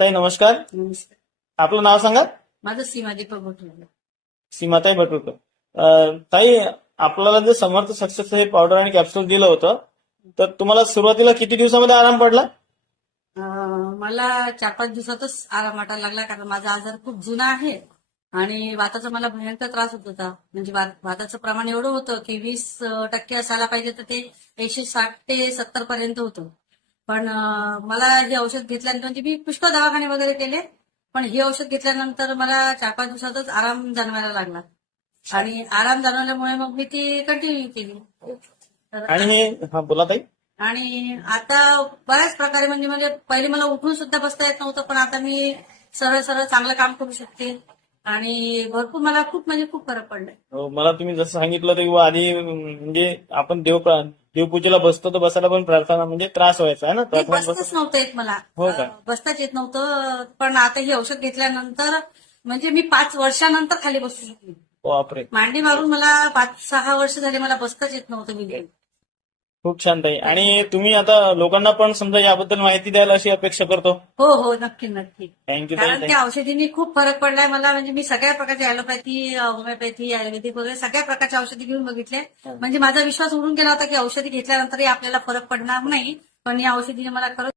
ताई नमस्कार. नमस्कार. आपलं नाव सांगा. माझं सीमा दीपक भटुरे. सीमाताई भटुरकर. ताई, आपल्याला जे समर्थ सक्सेस हे पावडर आणि कॅप्सूल दिलं होतं, तर तुम्हाला सुरुवातीला किती दिवसामध्ये आराम पडला? मला 4-5 दिवसातच आराम वाटायला लागला, कारण माझा आजार खूप जुना आहे आणि वाताचा मला भयंकर त्रास होत होता. म्हणजे वाताचं प्रमाण एवढं होतं की 20% असायला पाहिजे, तर ते 160 ते 70 पर्यंत होतं. पण मला हे औषध घेतल्यानंतर, म्हणजे मी पुष्कळ दवाखाने वगैरे केले, पण हे औषध घेतल्यानंतर मला 4-5 दिवसातच आराम जाणवायला लागला आणि आराम जाणवल्यामुळे मग मी ती कंटिन्यू केली. तर आणि हे हा बोला ताई. आणि आता बऱ्याच प्रकारे म्हणजे म्हणजे पहिले मला उठून सुद्धा बसता येत नव्हतं, पण आता मी सरळ सरळ चांगलं काम करू शकते आणि भरपूर मला खूप म्हणजे खूप फरक पडलाय. मला तुम्ही जसं सांगितलं होतं की बुवा आधी म्हणजे आपण देवपूजेला बसतो तर बसायला पण प्रार्थना म्हणजे त्रास व्हायचा आहे ना, नाही, प्रार्थना बसताच नव्हतं येत मला. हो का? बसताच येत नव्हतं, पण आता हे औषध घेतल्यानंतर म्हणजे मी 5 वर्षानंतर खाली बसू शकली. बापरे, मांडी मारून मला 5-6 वर्ष झाले मला बसताच येत नव्हतं बिलकुल. खूप छान ताई. आणि तुम्ही आता लोकांना पण समजा याबद्दल माहिती द्याल अशी अपेक्षा करतो. हो हो, नक्की नक्की. थँक्यू कारण ताई. त्या औषधींनी खूप फरक पडलाय मला. म्हणजे मी सगळ्या प्रकारची ॲलोपॅथी, होमिओपॅथी, आयुर्वेदिक वगैरे सगळ्या प्रकारच्या औषधी घेऊन बघितले. म्हणजे माझा विश्वास उडून गेला होता की औषधी घेतल्यानंतरही आपल्याला फरक पडणार नाही, पण या औषधीने मला खरंच